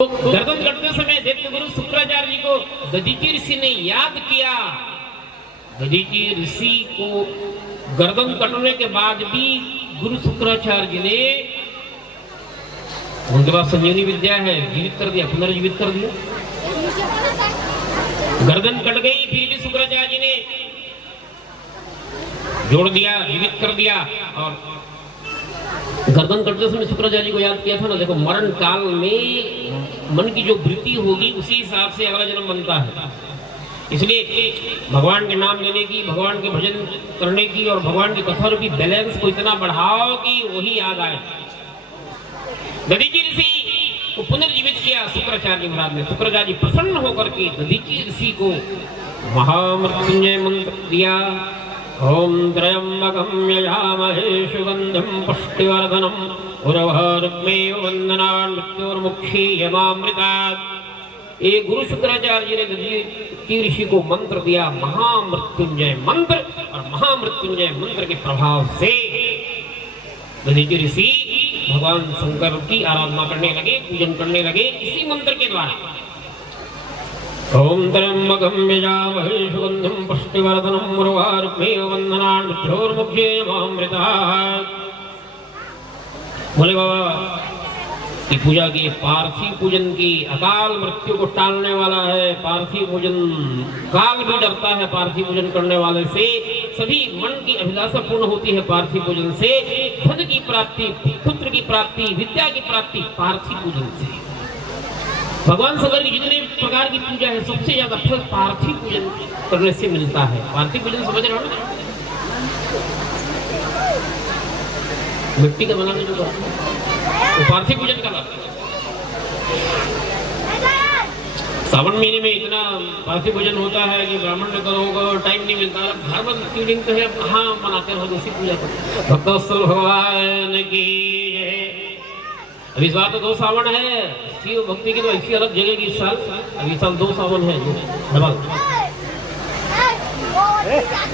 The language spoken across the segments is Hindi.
तो गर्दन कटते समय दैत्य गुरु शुक्राचार्य जी को दधीची ऋषि ने याद किया। दधीची ऋषि को गर्दन कटने के बाद भी गुरु शुक्राचार्य जी ने उनके पास संजीवनी विद्या है, जीवित कर दिया, पुनर्जीवित कर दिया। गर्दन कट गई फिर भी शुक्राचार्य जी ने जोड़ दिया, जीवित कर दिया। और गर्दन कटते समय शुक्राचार्य जी को याद किया था ना, देखो मरण काल में मन की जो वृत्ति होगी उसी हिसाब से अगला जन्म बनता है। इसलिए भगवान के नाम लेने की, भगवान के भजन करने की और भगवान की कथा रूपी बैलेंस को इतना बढ़ाओ कि वही याद आए। दधीची ऋषि को पुनर्जीवित किया शुक्राचार्य जी महाराज ने। शुक्राचार्य जी प्रसन्न होकर के दधीची ऋषि को महामृत्युंजय मंत्र दिया। ओम त्र्यंबकं यजामहे सुगंधं पुष्टिवर्धनम् उर्वारुकमेव वन्दनान् मृत्योर्मुक्षीयमामृतात्। ये गुरु शुक्राचार्य जी ने दधीची ऋषि को मंत्र दिया, महामृत्युंजय मंत्र। और महामृत्युंजय मंत्र के प्रभाव से दधीची ऋषि भगवान शंकर की आराधना करने लगे, पूजन करने लगे इसी मंत्र के द्वारा। ओम त्र्यंबकं यजामहे सुगंधं पुष्टिवर्धनम् उर्वारुकमेव वन्दनान् मृत्योर्मुक्षीयमामृतात्। बोले बाबा की पूजा की, पार्थिव पूजन की, अकाल मृत्यु को टालने वाला है। पार्थिव पूजन, काल भी डरता है पार्थिव पूजन करने वाले से। सभी मन की अभिलाषा पूर्ण होती है पार्थिव पूजन से। धन की प्राप्ति, पुत्र की प्राप्ति, विद्या की प्राप्ति पार्थिव पूजन से। भगवान शंकर की जितने प्रकार की पूजा है सबसे ज्यादा फल पार्थिव पूजन करने से मिलता है। पार्थिव पूजन समझ रहे हो ना, मिट्टी का बनाने जो तो पार्थिव पूजन का लाभ। सावन महीने में इतना पार्थिव पूजन होता है कि ब्राह्मण ने करो टाइम नहीं मिलता। घर में शिवलिंग तो है, हाँ मनाते रहो उसी पूजा को। भक्तवत्सल भगवान की अभी इस बार तो 2 सावन है। शिव भक्ति की तो ऐसी अलग जगह की इस साल, अभी साल 2 सावन है, डबल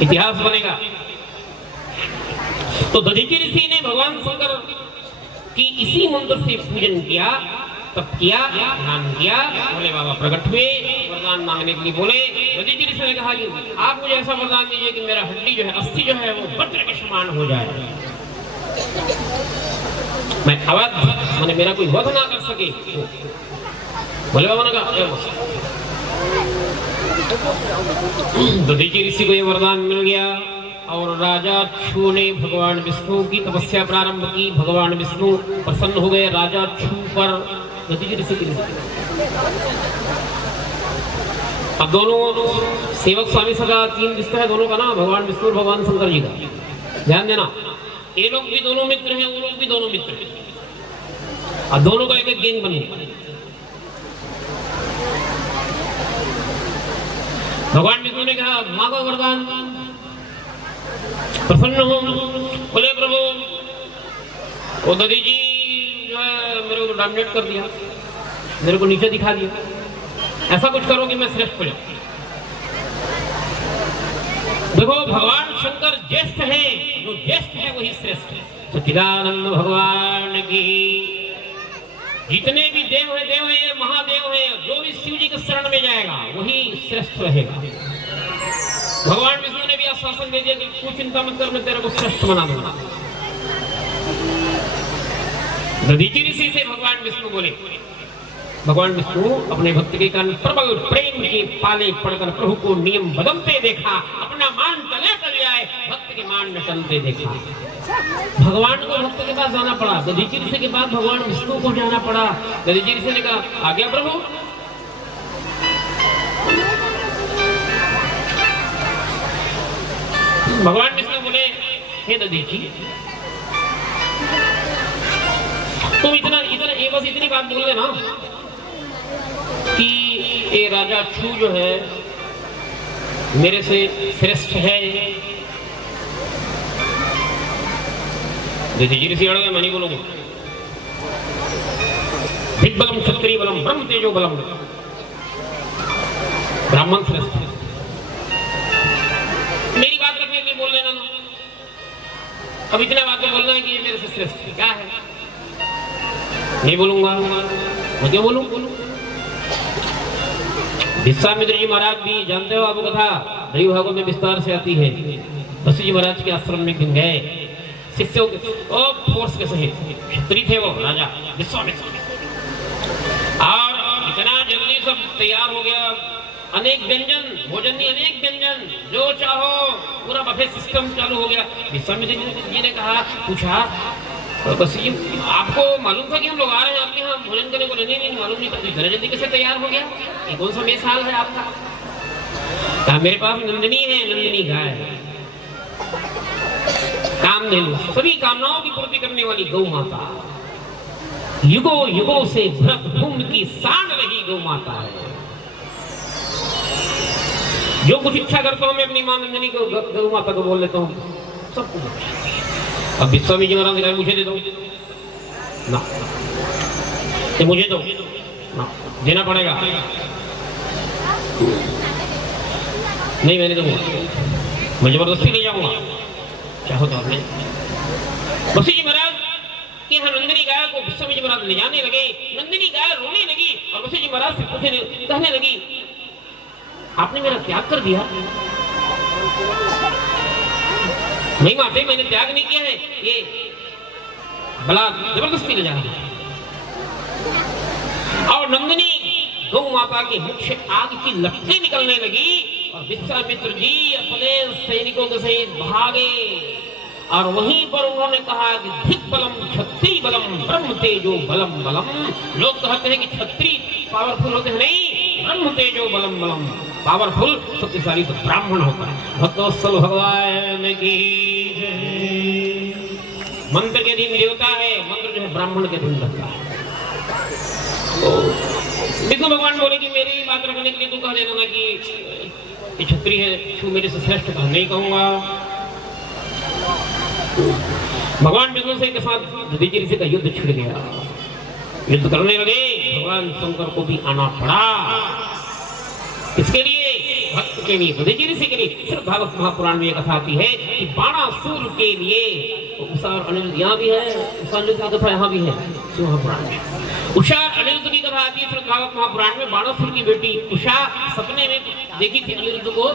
इतिहास बनेगा। तो दधीची ऋषि ने भगवान शंकर की इसी मंत्र से पूजन किया, तब किया, नाम किया। बोले बाबा प्रकट हुए, वरदान मांगने के लिए बोले। दधीची ऋषि ने कहा कि आप मुझे ऐसा वरदान दीजिए कि मेरा हड्डी जो है, अस्थि जो है वो वज्र के समान हो जाए, मैं अवध माने मेरा कोई वध ना कर सके। बोले बाबा ने कहा दधीची ऋषि को ये वरदान मिल गया। और राजा छू ने भगवान विष्णु की तपस्या प्रारंभ की। भगवान विष्णु प्रसन्न हो गए राजा छू पर, दधीची ऋषि की। अब दोनों सेवक स्वामी सका 3 रिश्ता है दोनों का ना, भगवान विष्णु और भगवान शंकर जी का। ध्यान देना, ये लोग भी दोनों मित्र हैं, वो लोग भी दोनों मित्र हैं। और दोनों का एक गैंग बनी। भगवान विष्णु ने कहा मांगो वरदान, प्रसन्न हो। बोले प्रभु वो दधीची जो है मेरे को डोमिनेट कर दिया, मेरे को नीचे दिखा दिया, ऐसा कुछ करो कि मैं श्रेष्ठ हो जाऊं। देखो भगवान शंकर ज्येष्ठ है, जो ज्येष्ठ है वही श्रेष्ठ है। सच्चिदानंद भगवान की। जितने भी देव है महादेव है, जो भी शिव जी के शरण में जाएगा वही श्रेष्ठ रहेगा। भगवान विष्णु ने भी आश्वासन दे दिया कि तू चिंता मत कर, मैं तेरे को श्रेष्ठ बना दूंगा। दधीची ऋषि से भगवान विष्णु बोले। भगवान विष्णु अपने भक्त के कारण प्रबल प्रेम के पाले पड़कर प्रभु को नियम बदलते देखा। अपना मान तले कर आए, भक्त के मान में टलते देखा। भगवान को भक्त के पास जाना पड़ा, दधीची ऋषि के बाद भगवान विष्णु को जाना पड़ा। दधीची ऋषि ने कहा आज्ञा प्रभु। भगवान विष्णु बोले हे दधीची, तुम इतना बस इतनी बात बोल देना कि ये राजा छू जो है मेरे से श्रेष्ठ है। दधीची ऋषि अड़ गए, मैं नहीं बोलूंगा। विद्बलम क्षत्रिय बलम ब्रह्म तेजो बलम, ब्राह्मण श्रेष्ठ। मेरी बात रखने के लिए बोल देना ना, अब इतने बात में बोलना है कि ये मेरे से श्रेष्ठ क्या है, नहीं बोलूंगा। मैं क्या बोलूं? विश्वामित्र जी महाराज भी जानते हो आपको कथा देवी भागवत में विस्तार से आती है। वशिष्ठ जी महाराज के आश्रम में गए शिष्यों के फोर्स के सहित, क्षत्रिय थे वो राजा विश्वामित्र, और इतना जल्दी सब तैयार हो गया, अनेक व्यंजन भोजन नहीं अनेक व्यंजन जो चाहो पूरा बफे सिस्टम चालू हो गया। विश्वामित्र जी ने कहा पूछा वशिष्ठ आपको मालूम था कि हम लोग आ रहे हैं आपके यहाँ भोजन करने को? नहीं मालूम नहीं था। इतना जल्दी कैसे तैयार हो गया? ये कौन सा मेषाल है आपका? कहा मेरे पास नंदिनी है, नंदिनी गाय है, कामधेनु, सभी कामनाओं की पूर्ति करने वाली गौ माता, युगों युगों से भरत भूमि की सांड रही गौ माता है। जो कुछ इच्छा करता हूं मैं अपनी मां नंदिनी को गौ माता को बोल लेता हूँ, सब कुछ। अब विश्वामित्र जी महाराज ने कहा मुझे दे दो ना, तो मुझे दो ना, देना पड़ेगा। नहीं मैंने दूंगा, मैं जबरदस्ती ले जाऊंगा, चाहो तो आपने। वशिष्ठ जी महाराज कि यहाँ नंदिनी गाय को विश्वामित्र जी महाराज ले जाने लगे। नंदिनी गाय रोने लगी और वशिष्ठ जी महाराज से पूछने कहने लगी आपने मेरा त्याग कर दिया? नहीं माते मैंने त्याग नहीं किया है, ये भला जबरदस्ती ले जा रहा है। और नंदिनी गौ माता के मुख से आग की लपटें निकलने लगी और विश्वामित्र जी अपने सैनिकों के सहित भागे। और वहीं पर उन्होंने कहा कि धिक बलम क्षत्रिय बलम ब्रह्म तेजो बलम बलम। लोग कहते हैं कि क्षत्रिय पावरफुल होते हैं, नहीं, ब्रह्म तेजो बलम बलम पावरफुल शक्तिशाली तो ब्राह्मण होता है। भक्तवत्सल भगवान की मंत्र के दिन देवता है, मंत्र जो है ब्राह्मण के दिन लगता है। विष्णु भगवान बोले कि मेरी बात रखने के लिए तू कह देना ना कि क्षत्रिय है, तू मेरे से श्रेष्ठ तो नहीं कहूंगा। भगवान विष्णु से के साथ दधीचि ऋषि का युद्ध छिड़ गया, युद्ध करने लगे। भगवान शंकर को भी आना पड़ा। इसके लिए भक्त के लिए, दधीचि ऋषि के लिए सिर्फ भागवत महापुराण में कथा आती है कि बाणासुर के लिए, उषा और अनिरुद्ध यहाँ भी है, उषा अनिरुद्ध की कथा यहाँ भी है महापुराण में। उषा अनिरुद्ध की कथा आती है सिर्फ भागवत महापुराण में। बाणासुर की बेटी उषा सपने में देखी थी अनिरुद्ध को,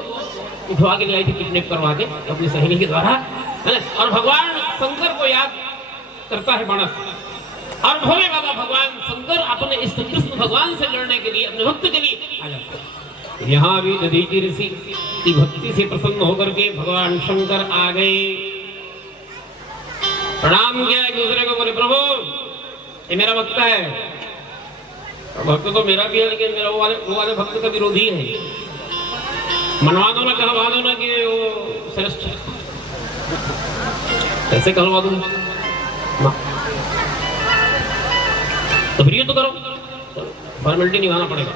उठवा के ले आई थी किडनैप करवा के अपनी सहेली के द्वारा, और भगवान शंकर को याद करता है बाणासुर। और भोले बाबा भगवान शंकर अपने इस कृष्ण भगवान से लड़ने के लिए, अपने भक्त के लिए आ जाते हैं। यहाँ भी दधीचि ऋषि की भक्ति से प्रसन्न होकर के भगवान शंकर आ गए, प्रणाम किया एक दूसरे को, बोले प्रभु ये मेरा भक्त है। भक्त तो मेरा भी है लेकिन मेरा वो वाले भक्त का विरोधी है, मनवा दो ना, कहवा दो ना कि वो श्रेष्ठ है। कैसे कहवा दूं ना, तो फिर ये तो करो, फॉर्मेलिटी निभाना पड़ेगा,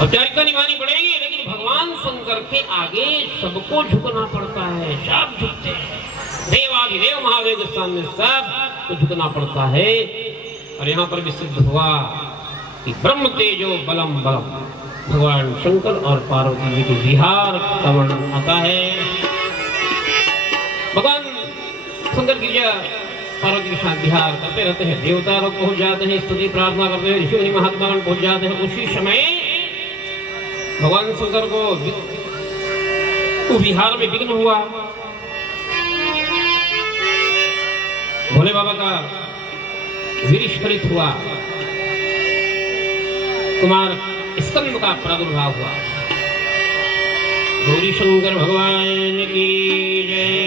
औपचारिकता निभानी पड़ेगी। लेकिन भगवान शंकर के आगे सबको झुकना पड़ता है, सब झुकते हैं, देवाधिदेव महादेव के सामने सबको झुकना पड़ता है। और यहाँ पर भी सिद्ध हुआ कि ब्रह्म तेजो बलम बलम, भगवान शंकर और पार्वती जी के विहार का वर्णन आता है। भगवान शंकर की पार्वती के साथ विहार करते रहते हैं, देवता लोग पहुंच जाते हैं, स्तुति प्रार्थना करते हैं, ऋषि महात्मा पहुंच जाते हैं। उसी समय भगवान शंकर को विहार में विघ्न हुआ। भोले बाबा का वीर स्खलित हुआ, कुमार स्कंद का प्रादुर्भाव हुआ। गौरी शंकर भगवान की जय।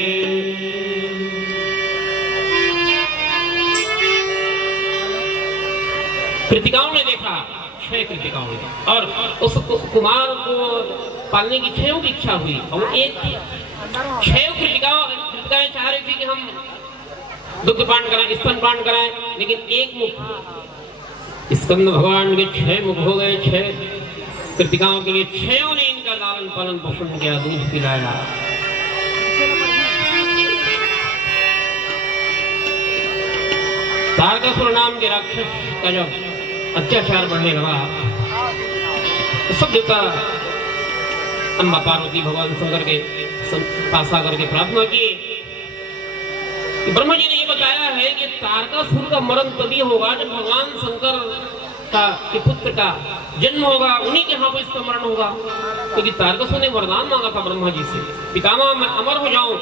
कृतिकाओं ने देखा, 6 कृतिकाओं ने, और उस कुमार को पालने की 6 की इच्छा हुई। और वो एक 6 कृतिकाएं चाह रही थी कि हम दुग्धपान कराएं, स्तनपान कराएं, लेकिन एक मुख स्कंद भगवान के 6 मुख हो गए। 6 कृतिकाओं के लिए 6 ने इनका लालन पालन पोषण किया, दूध पिलाया। तारकासुर नाम के राक्षस का जब अत्याचार बढ़ने लगा तो सब देवता अम्बा पार्वती भगवान शंकर के पास आकर के प्रार्थना किए कि ब्रह्मा जी ने ये बताया है कि तारकासुर का मरण तभी होगा जब भगवान शंकर का कि पुत्र का जन्म होगा, उन्हीं के हाथों इसका मरण होगा। क्योंकि तारकासुर ने वरदान मांगा था ब्रह्मा जी से, पितामह मैं अमर हो जाऊं।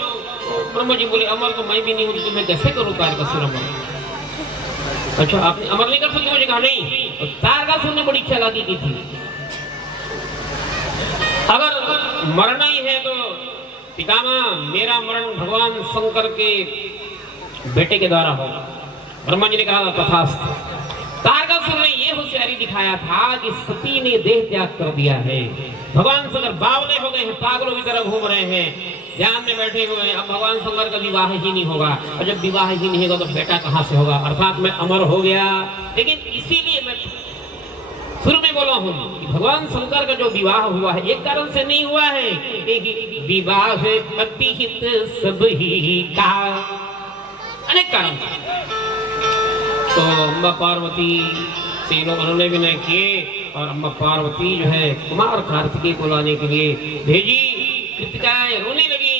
ब्रह्मा जी बोले अमर तो मैं भी नहीं हूं, तो मैं कैसे करूं तारकासुर अमर? अच्छा आपने अमर नहीं कर सकते? मुझे कहा नहीं। तो तारकासुर ने बड़ी चालाकी की थी, अगर मरना ही है तो पितामह मेरा मरण भगवान शंकर के बेटे के द्वारा होगा। ब्रह्मा जी ने कहा तथास्तु। तारकासुर ने यह होशियारी दिखाया था कि सती ने देह त्याग कर दिया है, भगवान शंकर बावले हो गए हैं, पागलों की तरह घूम रहे हैं, ध्यान में बैठे हुए हैं। अब भगवान शंकर का विवाह ही नहीं होगा, और जब विवाह ही नहीं होगा तो बेटा कहां से होगा? अर्थात मैं अमर हो गया। लेकिन इसीलिए मैं शुरू में बोला हूं कि भगवान शंकर का जो विवाह हुआ है एक कारण से नहीं हुआ है, विवाह पति हित सब ही का, अनेक कारण। तो अम्बा पार्वती से लोग उन्होंने विनय किए, और अम्बा पार्वती जो है कुमार कार्तिकेय को लाने के लिए भेजी। कृतिकाएं रोने लगी,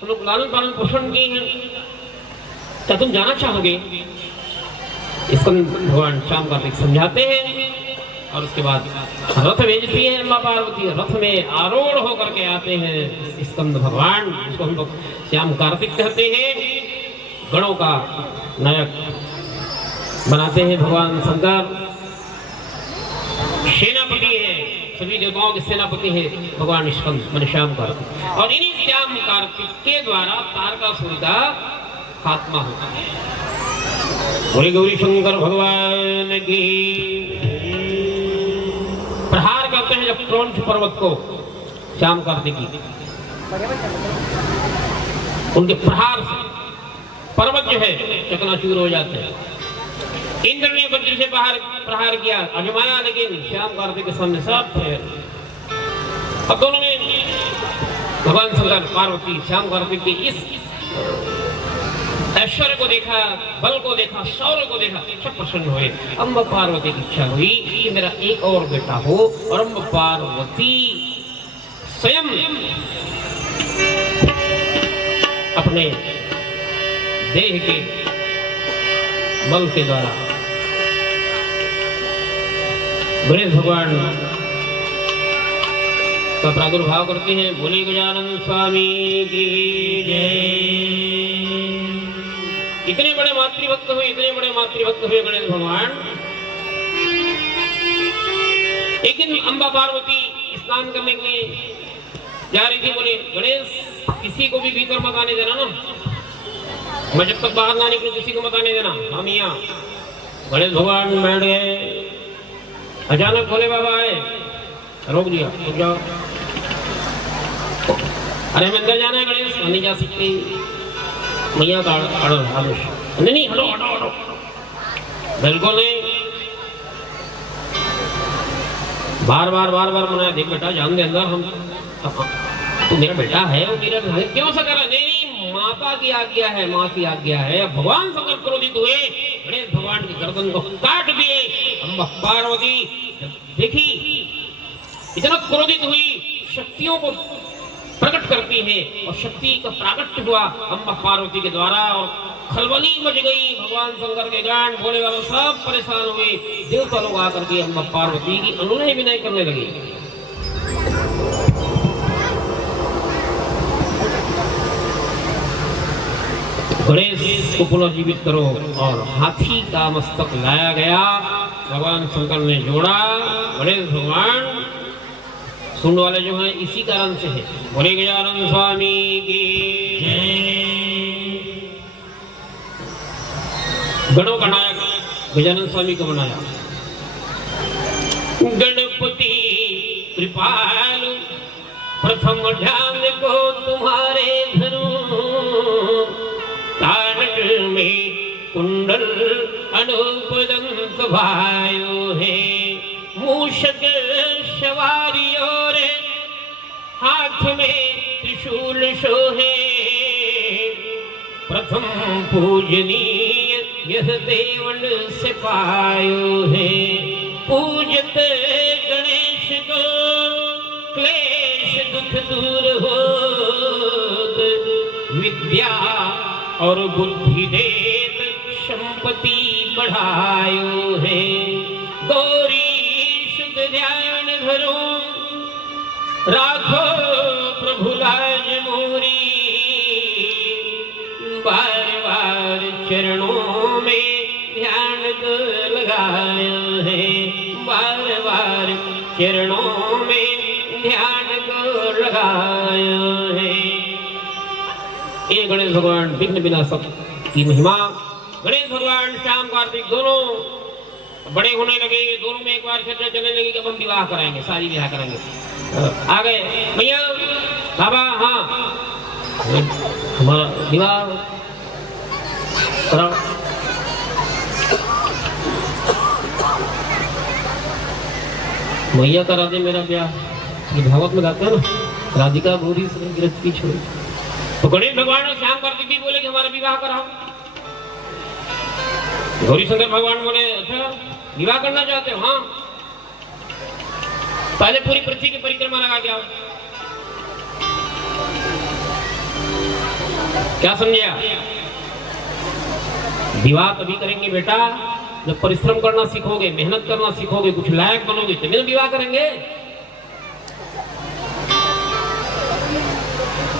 हम लोग लालन पालन पोषण की हैं, क्या तुम जाना चाहोगे? इसको भगवान शाम कार्तिक समझाते हैं, और उसके बाद रथ भेजती है अम्बा पार्वती, रथ में आरूढ़ होकर के आते हैं स्कंद भगवान, जिसको हम लोग श्याम कार्तिक कहते हैं। गणों का नायक बनाते हैं भगवान शंकर, सेनापति है, सभी देवताओं के सेनापति है भगवान स्कंद मन श्याम कार्तिक। और इन्हीं श्याम कार्तिक के द्वारा तारकासुर का खात्मा होता है। गौरी गौरी शंकर भगवान की प्रहार करते हैं जब क्रौंच पर्वत को श्याम कार्तिक की, उनके प्रहार से पर्वत जो है चकनाचूर हो जाते हैं। इंद्र ने वज्र से प्रहार किया, अजमाया, लेकिन श्याम कार्तिक के सामने सब थे। अब दोनों में भगवान शंकर पार्वती श्याम कार्तिक की इस ऐश्वर्य को देखा, बल को देखा, शौर्य को देखा, सब प्रसन्न हुए। अम्बा पार्वती की इच्छा हुई कि मेरा एक और बेटा हो, और अम्बा पार्वती स्वयं अपने देह के बल के द्वारा गणेश भगवान का प्रादुर्भाव करते हैं। बोले गजानन स्वामी की जय। इतने बड़े मातृभक्त हुए, इतने बड़े मातृभक्त हुए गणेश भगवान। एक दिन अम्बा पार्वती स्नान करने के लिए जा रही थी, बोले गणेश किसी को भी भीतर मत आने देना ना, मैं जब तक बाहर ना निकलूं किसी को मत आने देना। हम यहाँ गणेश भगवान बैठ गए, अचानक भोले बाबा आए, रोक दिया, रुक जाओ। अरे मैं अंदर जाना है गणेश, नहीं जा सकते, मैया का आदेश। नहीं हटो हटो हटो, बिल्कुल नहीं। बार बार मनाया, देख बेटा जान दे अंदर, हम तो मेरा बेटा है, वो मेरा क्यों सा करा? नहीं, माता की आज्ञा है, माँ की आज्ञा है। भगवान शंकर क्रोधित हुए, गणेश भगवान की गर्दन को काट दिए। अम्बा पार्वती देखी, इतना क्रोधित हुई, शक्तियों को प्रकट करती है, और शक्ति का प्राकट्य हुआ अम्बा पार्वती के द्वारा, और खलबली मच गई। भगवान शंकर के गान भोले बाबा सब परेशान हुए। देवता लोग आकर के अम्बा पार्वती की अनुनय विनय करने लगे। गणेश को पुनर्जीवित करो, और हाथी का मस्तक लाया गया। भगवान शंकर ने जोड़ा। गणेश भगवान सुन वाले जो हैं इसी कारण से है। बोले गजानन स्वामी की गणों का नायक गजानन स्वामी को बनाया। गणपति कृपालु प्रथम ध्यान को तुम्हारे धरूं, तारक में कुंडल अनूप दंत भायो है, मूषक सवारी और हाथ में त्रिशूल शोहे, प्रथम पूजनीय यह देवन से पायो है, पूजत गणेश को क्लेश दुख दूर हो, विद्या और बुद्धि देत संपत्ति बढ़ायो है, गौरी शुद्ध ध्यान धरो, राखो प्रभु लाज मोरी, बार बार चरणों में ध्यान को लगाया है, बार बार चरणों में ध्यान को लगाया है। ये गणेश भगवान विघ्न विनाशक की महिमा। गणेश भगवान श्याम कार्तिक दोनों बड़े होने लगे, दोनों में एक बार चर्चा चलने लगी कि अब हम विवाह कराएंगे, शादी विवाह करेंगे। आ गए भैया बाबा, हाँ हमारा विवाह कराओ। मैया करा दे मेरा ब्याह। ये भागवत में गाते हैं ना, राधिका गोरी गिरफ्त की छोड़ी। तो गणेश भगवान और श्याम कार्तिक भी बोले कि हमारा विवाह कराओ। गौरी शंकर भगवान बोले अच्छा विवाह करना चाहते हो? हाँ, पहले पूरी पृथ्वी की परिक्रमा लगा के आओ। क्या समझा? विवाह तभी करेंगे बेटा जब परिश्रम करना सीखोगे, मेहनत करना सीखोगे, कुछ लायक बनोगे, तभी तो विवाह करेंगे।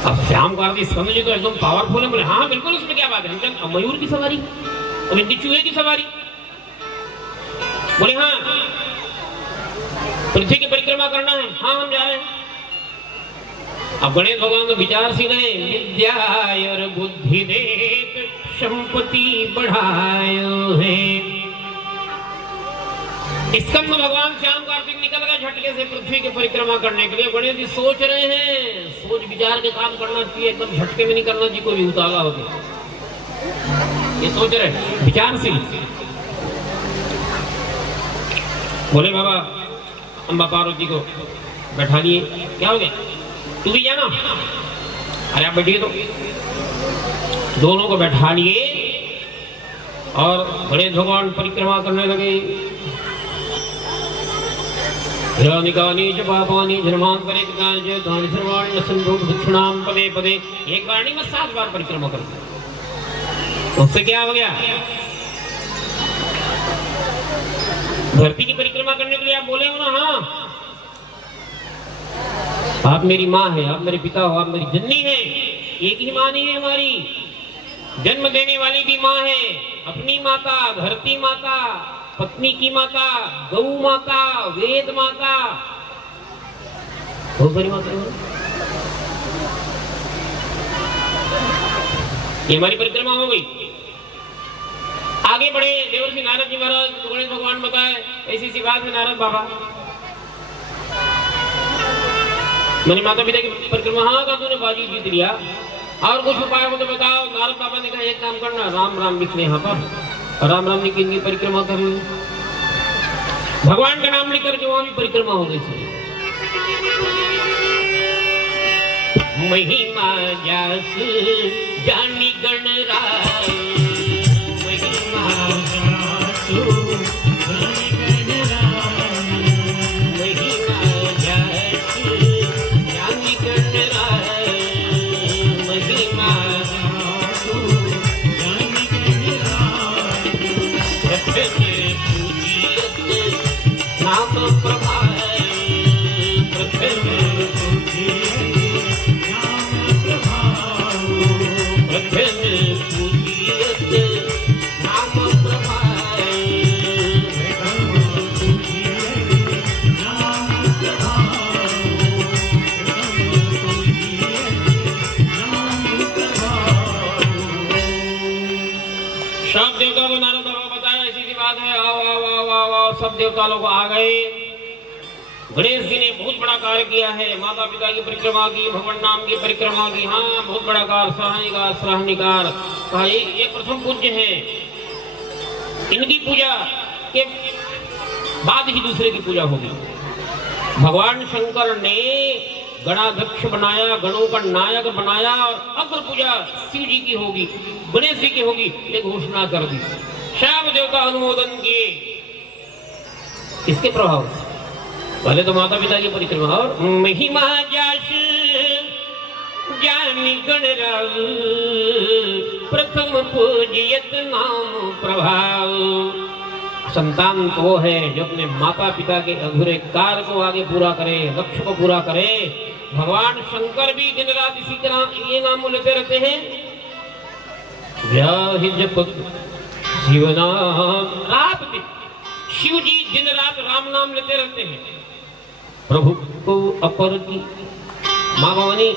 अब श्याम कार्तिक समझ तो एकदम पावरफुल है, बोले हाँ बिल्कुल, उसमें क्या बात है, हम मयूर की सवारी, अब चूहे की सवारी। बोले हाँ पृथ्वी की परिक्रमा करना है, हाँ हम जा रहे हैं। अब गणेश भगवान तो विचारशील है, विद्या और बुद्धि देख संपत्ति बढ़ायो है। स्कंद भगवान श्याम कार्तिक निकल गए झटके से पृथ्वी की परिक्रमा करने के लिए। गणेश जी सोच रहे हैं, सोच विचार के काम करना चाहिए, एकदम झटके में नहीं करना चाहिए, कोई भी उतावला होगा। ये सोच रहे विचारशील। बोले बाबा अम्बा पार्वती को बैठा लिए, क्या हो गया, तू भी जाना। अरे आप बैठिए। तो दोनों को बैठा लिए और गणेश भगवान परिक्रमा करने लगे। हिरण्यकानि च पापानि धर्मांतरे कांचे दान सर्वाणि असंभव दक्षिणाम पदे पदे। एक बार नहीं, मैं 7 बार परिक्रमा करता। उससे क्या हो गया? धरती की परिक्रमा करने के लिए आप बोले हो ना, हाँ आप मेरी माँ है, आप मेरे पिता हो, आप मेरी जननी है, एक ही माँ नहीं है हमारी, जन्म देने वाली भी माँ है, अपनी माता, धरती माता, पत्नी की माता, गौ माता, वेद माता, बहुत सारी माता है। ये हमारी परिक्रमा हो गई। आगे बढ़े देवर्षि नारद जी महाराज, गणेश भगवान बताए ऐसी सी बात है नारद बाबा, मेरी माता पिता की परिक्रमा हाँ का तूने बाजी जीत लिया, और कुछ उपाय हो तो बताओ। नारद बाबा ने कहा एक काम करना, राम राम लिख ले यहाँ पर, राम राम लिख के परिक्रमा कर ली। भगवान का नाम लिख करके वहां भी परिक्रमा हो गई। महिमा जस जानी गणराज, महिमा जासु जानी गणराज, महिमा जस जानी गणराज, महिमा जासु जानी गणराज। नाम प्रभाय प्रथम सब देवता को नारद बाबा बताया ऐसी सी बात है। आओ आओ आओ आओ आओ, सब देवता लोग आ गए। गणेश जी ने बहुत बड़ा कार्य किया है, माता पिता की परिक्रमा की, भगवान नाम की परिक्रमा की। हाँ बहुत बड़ा कार्य, सराहनीकार सराहनीकार। कहा ये प्रथम पूज्य है, इनकी पूजा के बाद ही दूसरे की पूजा होगी। भगवान शंकर ने गणाध्यक्ष बनाया, गणों का नायक बनाया, और अग्र पूजा शिव जी की होगी, गणेश जी की होगी, ये घोषणा कर दी। सब देवता अनुमोदन किए। इसके प्रभाव से पहले तो माता पिता की परिक्रमा, और महिमा जस जानी गणराज, प्रथम पूजियत नाम प्रभाव। संतान तो वो है जो अपने माता पिता के अधूरे कार्य को आगे पूरा करे, लक्ष्य को पूरा करे। भगवान शंकर भी दिन रात इसी तरह ये नाम लेते रहते हैं, शिव नाम। रात दिन शिव जी दिन रात राम नाम लेते रहते हैं। प्रभु को अपर की माँ भवानी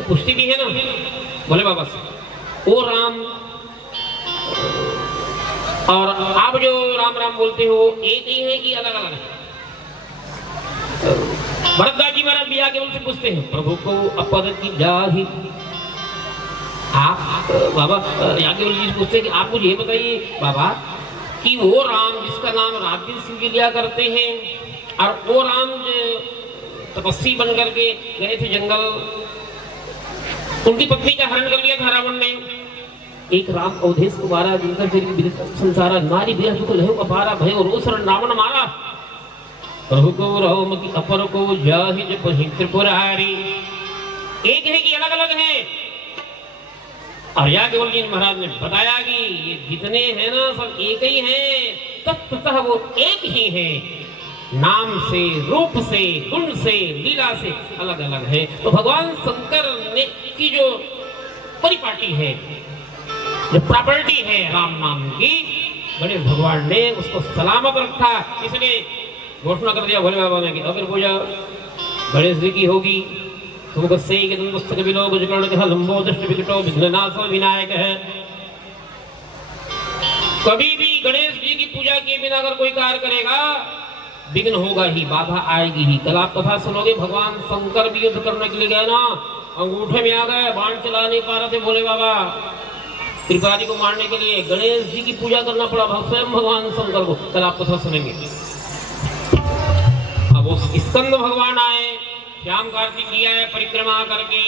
पुष्टि भी है ना भोले बाबा से, वो राम और आप जो राम राम बोलते हो एक ही है कि अलग अलग है? भरतदास जी महाराज भी आगे उनसे पूछते हैं, प्रभु को अपर की जाहि। आप बाबा आगे जी पूछते हैं कि आप मुझे ये बताइए बाबा कि वो राम जिसका नाम राजवीर सिंह जी लिया करते हैं और वो राम तपस्वी बन करके गए थे जंगल, उनकी पत्नी का हरण कर लिया था रावण ने। एक राम अवधेश को मारा, जिनका संसारा नारी बिरह दुख लहु अपारा भयो रोष रावण मारा। प्रभु को रहो की अपर को जाहि जप त्रिपुरारी। एक है कि अलग अलग है? और याज्ञवल्क्य जी महाराज ने बताया कि ये जितने हैं ना सब एक ही हैं, तत्वतः वो एक ही है, नाम से, रूप से, गुण से, लीला से अलग अलग है। तो भगवान शंकर ने की जो परिपाटी है, जो प्रॉपर्टी है राम नाम की, गणेश भगवान ने उसको सलामत रखा। इसलिए घोषणा कर दिया भोले बाबा ने कि अगर पूजा गणेश जी की होगी तो से विनायक है। कभी भी गणेश जी की पूजा किए बिना अगर कोई कार्य करेगा विघ्न होगा ही, बाधा आएगी ही। कल आप कथा सुनोगे, भगवान शंकर भी युद्ध करने के लिए गए ना, अंगूठे में आ गए, बाण चला नहीं पा रहे थे भोले बाबा, त्रिपुरारी को मारने के लिए गणेश जी की पूजा करना पड़ा स्वयं भगवान शंकर को। कल आप कथा सुनेंगे। अब वो स्कंद भगवान आए, श्याम कार्तिक जी आए, परिक्रमा करके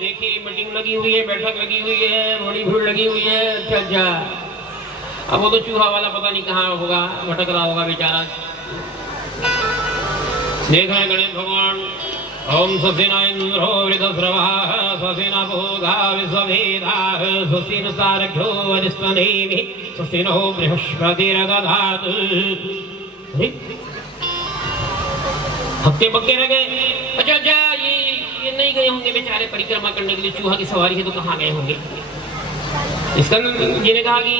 देखिए मीटिंग लगी हुई है, बैठक लगी हुई है, बड़ी भीड़ लगी हुई है। अच्छा अच्छा, अब वो तो चूहा वाला पता नहीं कहाँ होगा, भटक रहा होगा बेचारा। देख रहे गणेश भगवान, ओम स्वस्तिन इंद्रो वृद्धस्रवः स्वस्तिन भोगा विश्ववेदाः स्वस्तिन सारथ्यो वरिष्ठनेमिः स्वस्तिनो बृहस्पतिर्दधातु। हक्के बक्के रह गए। अच्छा अच्छा, ये नहीं गए होंगे बेचारे परिक्रमा करने के लिए, चूहा की सवारी है तो कहाँ गए होंगे? स्कंद जी ने कहा कि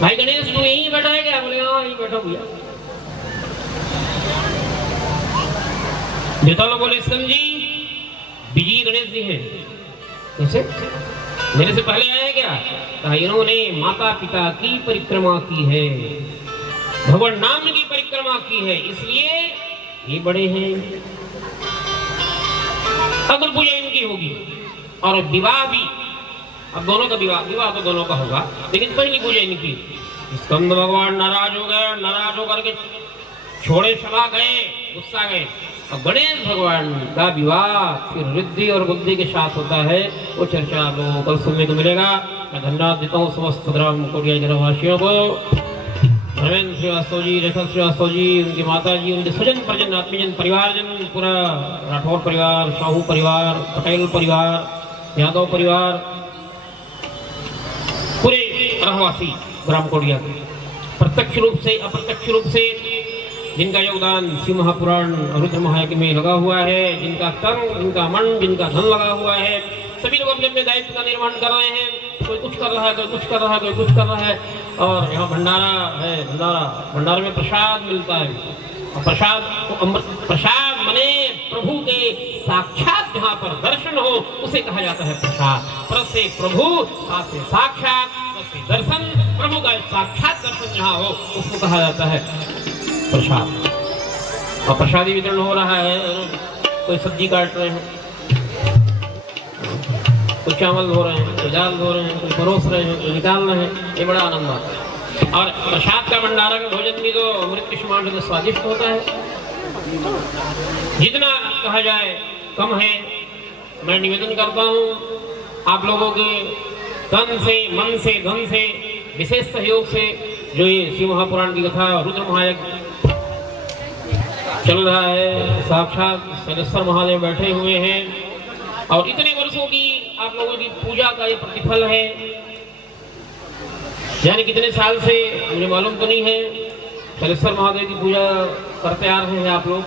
भाई गणेश तू यहीं बैठा है क्या? बोले हाँ यहीं बैठा भैया। लोग बोले स्कंद जी बिजी गणेश जी है। कैसे? मेरे से पहले आए क्या? कहा इन्होंने माता पिता की परिक्रमा की है, भगवान नाम की परिक्रमा की है, इसलिए ये बड़े हैं। अगर पूजा इनकी होगी और विवाह भी, अब दोनों का विवाह तो दोनों का होगा, लेकिन पहली पूजा इनकी। स्कंद भगवान नाराज हो गए, नाराज होकर के छोड़े सभा गए, गुस्सा गए। और गणेश भगवान का विवाह फिर रिद्धि और बुद्धि के साथ होता है, वो चर्चा आप लोगों को कल सुनने को मिलेगा। मैं धन्यवाद देता हूँ समस्त ग्राम कोटिया ग्रामवासियों को, धर्मेंद्र श्रीवास्तव जी, रेखा श्रीवास्तव जी, उनकी माता जी, उनके स्वजन परिजन, आत्मीजन, परिवारजन, पूरा राठौर परिवार, साहू परिवार, पटेल परिवार, यादव परिवार, पूरे रहवासी ग्राम कोटिया के प्रत्यक्ष रूप से अप्रत्यक्ष रूप से जिनका योगदान शिव महापुराण रुद्र महायज्ञ में लगा हुआ है, जिनका तन, जिनका मन, जिनका धन लगा हुआ है, सभी लोग अपने अपने दायित्व का निर्वहन कर रहे हैं। कोई कुछ कर रहा है, कोई कुछ कर रहा है, कोई कुछ कर रहा है। और यहाँ भंडारा है, भंडारे में प्रसाद मिलता है, और प्रसाद माने प्रभु के साक्षात जहाँ पर दर्शन हो उसे कहा जाता है प्रसाद। पर से प्रभु, साथ से साक्षात, से दर्शन, प्रभु का साक्षात दर्शन जहाँ हो उसको कहा जाता है प्रसाद। और प्रसादी वितरण हो रहा है, कोई सब्जी काट रहे हैं, कोई चावल धो रहे हैं, कोई दाल धो रहे हैं, कोई परोस रहे हैं, कोई निकाल रहे हैं, ये बड़ा आनंद आता है। और प्रसाद का भंडारा का भोजन भी तो अमृत के समान तो स्वादिष्ट होता है। जितना कहा जाए कम है। मैं निवेदन करता हूँ आप लोगों के तन से, मन से, धन से, विशेष सहयोग से जो ये शिव महापुराण की कथा रुद्र महायज्ञ चल रहा है, साक्षात सलेश्वर महादेव बैठे हुए हैं और इतने वर्षों की आप लोगों की पूजा का ये प्रतिफल है। यानी कितने साल से मुझे मालूम तो नहीं है, शलेश्वर महादेव की पूजा करते आ रहे हैं आप लोग।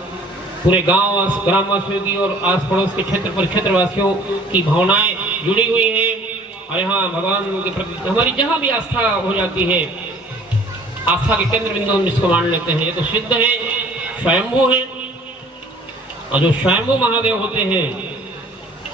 पूरे गांव ग्रामवासियों की और आस पड़ोस के क्षेत्रवासियों की भावनाएं जुड़ी हुई हैं और यहाँ भगवान के प्रति हमारी जहाँ भी आस्था हो जाती है, आस्था के केंद्र बिंदु हम जिसको मान लेते हैं, ये तो सिद्ध है, स्वयंभू है। और जो स्वयंभू महादेव होते हैं